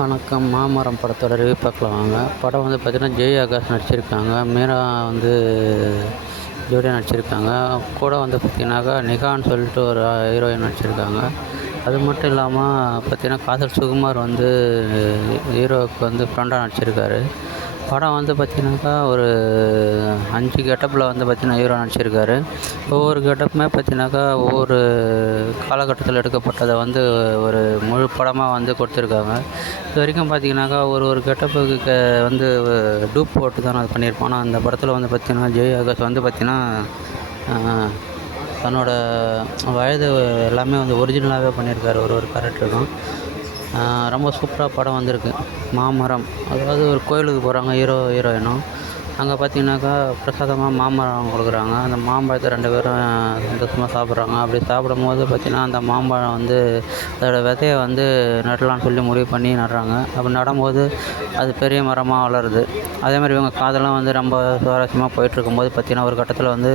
வணக்கம். மாமரம் படத்தோட ரிவ்யூ பார்க்கலாம் வாங்க. படம் வந்து பார்த்திங்கன்னா ஜெய் ஆகாஷ் நடிச்சிருக்காங்க. மீரா வந்து ஜோடியாக நடிச்சிருக்காங்க. கூட வந்து பார்த்திங்கனாக்கா நிகான்னு சொல்லிட்டு ஒரு ஹீரோயின் நடிச்சிருக்காங்க. அது மட்டும் இல்லாமல் பார்த்திங்கன்னா காதல் சுகுமார் வந்து ஹீரோவுக்கு வந்து ஃப்ரெண்டாக நடிச்சிருக்காரு. படம் வந்து பார்த்திங்கனாக்கா ஒரு 5 கெட்டப்பில் வந்து பார்த்திங்கன்னா ஹீரோ நடிச்சிருக்காரு. ஒவ்வொரு கெட்டப்புமே பார்த்திங்கனாக்கா ஒவ்வொரு காலகட்டத்தில் எடுக்கப்பட்டதை வந்து ஒரு முழு படமாக வந்து கொடுத்துருக்காங்க. இது வரைக்கும் பார்த்திங்கனாக்கா ஒரு கெட்டப்புக்கு வந்து டூப் போட்டு தான் அது பண்ணியிருப்போம். ஆனால் அந்த படத்தில் வந்து பார்த்திங்கன்னா ஜெய் ஆகாஷ் வந்து பார்த்திங்கன்னா தன்னோட வயது எல்லாமே வந்து ஒரிஜினலாகவே பண்ணியிருக்காரு. ஒரு கேரக்டருக்கும் ரொம்ப சூப்பராக படம் வந்திருக்கு. மாமரம், அதாவது ஒரு கோயிலுக்கு போகிறாங்க ஹீரோயினும். அங்கே பார்த்தீங்கன்னாக்கா பிரசாதமாக மாம்பழம் கொடுக்குறாங்க. அந்த மாம்பழத்தை 2 பேரும் சந்தோஷமாக சாப்பிட்றாங்க. அப்படி சாப்பிடும்போது பார்த்திங்கன்னா அந்த மாம்பழம் வந்து அதோடய விதையை வந்து நடலான்னு சொல்லி முடிவு பண்ணி நடுறாங்க. அப்படி நடும்போது அது பெரிய மரமாக வளருது. அதேமாதிரி இவங்க காதெல்லாம் வந்து ரொம்ப சுவாரஸ்யமாக போயிட்டுருக்கும்போது பார்த்திங்கன்னா ஒரு கட்டத்தில் வந்து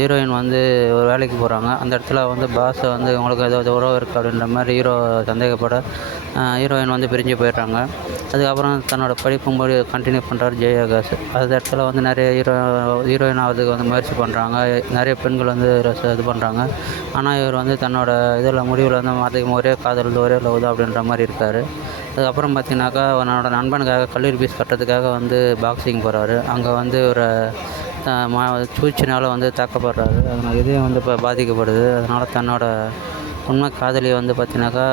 ஹீரோயின் வந்து ஒரு வேலைக்கு போகிறாங்க. அந்த இடத்துல வந்து பாஸை வந்து இவங்களுக்கு ஏதாவது உறவு இருக்குது அப்படின்ற மாதிரி ஹீரோ சந்தேகப்பட ஹீரோயின் வந்து பிரிஞ்சு போயிடுறாங்க. அதுக்கப்புறம் தன்னோட படிப்பும் போது கண்டினியூ பண்ணுறாரு ஜெய் ஆகாஷ். அந்த இடத்துல வந்து நிறைய ஹீரோயின் ஆகிறதுக்கு வந்து முயற்சி பண்ணுறாங்க. நிறைய பெண்கள் வந்து இது பண்ணுறாங்க. ஆனால் இவர் வந்து தன்னோட இதில் முடிவில் வந்து மாற்றிக்கும் ஒரே காதல் ஒரே லவ் தான் அப்படின்ற மாதிரி இருக்கார். அதுக்கப்புறம் பார்த்திங்கனாக்கா அவனோட நண்பனுக்காக கல்லூரி ஃபீஸ் கட்டுறதுக்காக வந்து பாக்ஸிங் போகிறாரு. அங்கே வந்து ஒரு சூழ்ச்சினால் வந்து தாக்கப்படுறாரு. அதனால் இதயம் வந்து இப்போ பாதிக்கப்படுது. அதனால் தன்னோட உண்மை காதலியை வந்து பார்த்திங்கனாக்கா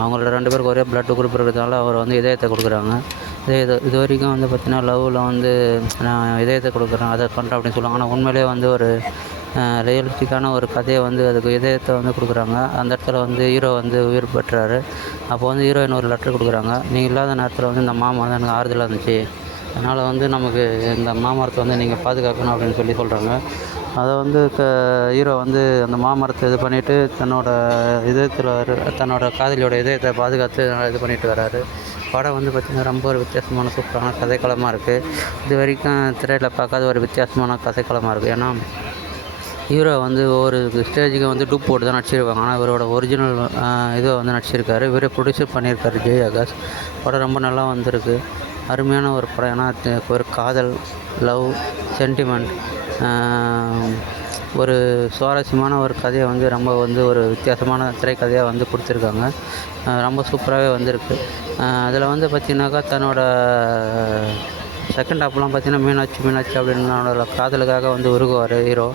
அவங்களோட 2 பேருக்கு ஒரே பிளட் குரூப் இருக்கிறதால அவர் வந்து இதயத்தை கொடுக்குறாங்க. இது வரைக்கும் வந்து பார்த்திங்கன்னா லவ்வில் வந்து நான் இதயத்தை கொடுக்குறேன் அதை பண்ணுறேன் அப்படின்னு சொல்லுவாங்க. ஆனால் உண்மையிலே வந்து ஒரு ரியலிஸ்டிக்கான ஒரு கதையை வந்து அதுக்கு இதயத்தை வந்து கொடுக்குறாங்க. அந்த இடத்துல வந்து ஹீரோ வந்து உயிர் பெற்றார். அப்போ வந்து ஹீரோயின் ஒரு லெட்டர் கொடுக்குறாங்க. நீங்கள் இல்லாத நேரத்தில் வந்து இந்த மாமா வந்து எனக்கு ஆறுதலாக இருந்துச்சு, அதனால் வந்து நமக்கு இந்த மாமரத்தை வந்து நீங்கள் பாதுகாக்கணும் அப்படின்னு சொல்கிறாங்க. அதை வந்து ஹீரோ வந்து அந்த மாமரத்தை இது பண்ணிவிட்டு தன்னோட இதயத்தில் தன்னோட காதலியோட இதயத்தை பாதுகாத்து இது பண்ணிட்டு வராரு. படம் வந்து பார்த்திங்கன்னா ரொம்ப ஒரு வித்தியாசமான சூப்பரான கதைக்களமாக இருக்குது. இது வரைக்கும் திரையில் பார்க்காத ஒரு வித்தியாசமான கதைக்களமாக இருக்குது. ஏன்னா ஹீரோ வந்து ஒவ்வொரு ஸ்டேஜுக்கு வந்து டூப் போட்டு தான் நடிச்சிருக்காங்க. ஆனால் இவரோட ஒரிஜினல் இதை வந்து நடிச்சிருக்காரு. இவரே ப்ரொடியூசர் பண்ணியிருக்காரு ஜெய் ஆகாஷ். படம் ரொம்ப நல்லா வந்திருக்கு. அருமையான ஒரு படம். ஏன்னா ஒரு காதல், லவ், சென்டிமெண்ட், ஒரு சுவாரஸ்யமான ஒரு கதையை வந்து ரொம்ப வந்து ஒரு வித்தியாசமான திரைக்கதையாக வந்து கொடுத்துருக்காங்க. ரொம்ப சூப்பராகவே வந்திருக்கு. அதில் வந்து பார்த்திங்கனாக்கா தன்னோட செகண்ட் ஹாப்லாம் பார்த்திங்கன்னா மீனாட்சி அப்படின்னோட காதலுக்காக வந்து உருகுவார் ஹீரோ.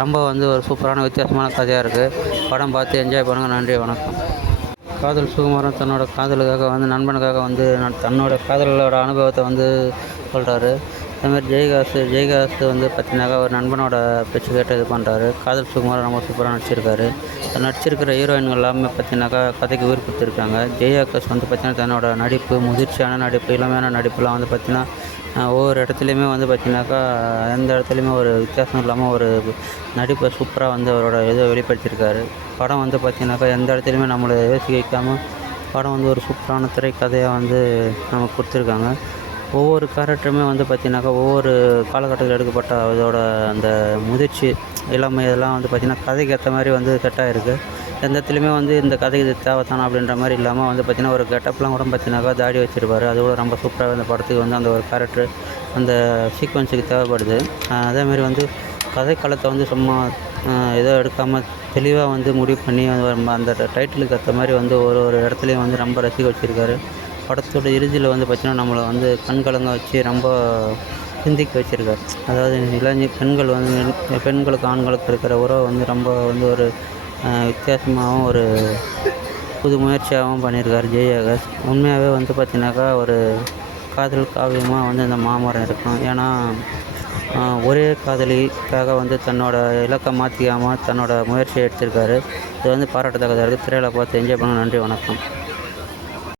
ரொம்ப வந்து ஒரு சூப்பரான வித்தியாசமான கதையாக இருக்குது. படம் பார்த்து என்ஜாய் பண்ணுங்கள். நன்றி, வணக்கம். காதல் சுகுமாரன் தன்னோட காதலுக்காக வந்து நண்பனுக்காக வந்து தன்னோட காதலோட அனுபவத்தை வந்து சொல்கிறாரு. அதுமாதிரி ஜெய்காஸ் வந்து பார்த்திங்கனாக்கா ஒரு நண்பனோட பேச்சு கேட்டு இது பண்ணுறாரு. காதல் சுகுமாரன் ரொம்ப சூப்பராக நடிச்சிருக்காரு. நடிச்சிருக்கிற ஹீரோயின்கள் எல்லாமே பார்த்திங்கனாக்கா கதைக்கு உயிர் கொடுத்துருக்காங்க. ஜெய் ஆகாஷ் வந்து பார்த்திங்கன்னா தன்னோட நடிப்பு, முதிர்ச்சியான நடிப்பு, இளமையான நடிப்புலாம் வந்து பார்த்திங்கன்னா ஒவ்வொரு இடத்துலையுமே வந்து பார்த்திங்கனாக்கா எந்த இடத்துலையுமே ஒரு வித்தியாசம் இல்லாமல் ஒரு நடிப்பை சூப்பராக வந்து அவரோட இதை வெளிப்படுத்தியிருக்காரு. படம் வந்து பார்த்திங்கனாக்கா எந்த இடத்துலையுமே நம்மளை யோசிக்க வைக்காமல் படம் வந்து ஒரு சூப்பரான திரைக்கதையாக வந்து நமக்கு கொடுத்துருக்காங்க. ஒவ்வொரு கேரக்டருமே வந்து பார்த்திங்கனாக்கா ஒவ்வொரு காலகட்டத்தில் எடுக்கப்பட்ட அதோட அந்த முதிர்ச்சி, இளமை இதெல்லாம் வந்து பார்த்திங்கன்னா கதைக்கு ஏற்ற மாதிரி வந்து செட்டாக இருக்குது. எந்த இடத்துலையுமே வந்து இந்த கதைக்கு இது தேவைத்தானா அப்படின்ற மாதிரி இல்லாமல் வந்து பார்த்திங்கன்னா ஒரு கெட்டப்லாம் கூட பார்த்திங்கனாக்கா தாடி வச்சுருப்பார். அது கூட ரொம்ப சூப்பராக இந்த படத்துக்கு வந்து அந்த ஒரு கேரக்டர் அந்த சீக்வன்ஸுக்கு தேவைப்படுது. அதேமாதிரி வந்து கதைக்களத்தை வந்து சும்மா ஏதோ எடுக்காமல் தெளிவாக வந்து முடிவு பண்ணி அந்த டைட்டிலுக்கு ஏற்ற மாதிரி வந்து ஒரு இடத்துலையும் வந்து ரொம்ப ரசிக்க வச்சுருக்காரு. படத்தோட இறுதியில் வந்து பார்த்திங்கன்னா நம்மளை வந்து கண்கலங்க வச்சு ரொம்ப சிந்திக்க வச்சுருக்காரு. அதாவது பெண்களுக்கு ஆண்களுக்கு இருக்கிற உறவை வந்து ரொம்ப வந்து ஒரு வித்தியாசமாகவும் ஒரு புது முயற்சியாகவும் பண்ணியிருக்காரு ஜெய் ஆகாஷ். உண்மையாகவே வந்து பார்த்திங்கனாக்கா ஒரு காதல் காவியமாக வந்து இந்த மாமரம் இருக்கும். ஏன்னா ஒரே காதலிக்காக வந்து தன்னோட இலக்கை மாற்றிக்காமல் தன்னோட முயற்சியை எடுத்திருக்காரு. இது வந்து பாராட்டத்தக்கதாக இருக்குது. திரையில் பார்த்து என்ஜாய் பண்ணுங்க. நன்றி, வணக்கம்.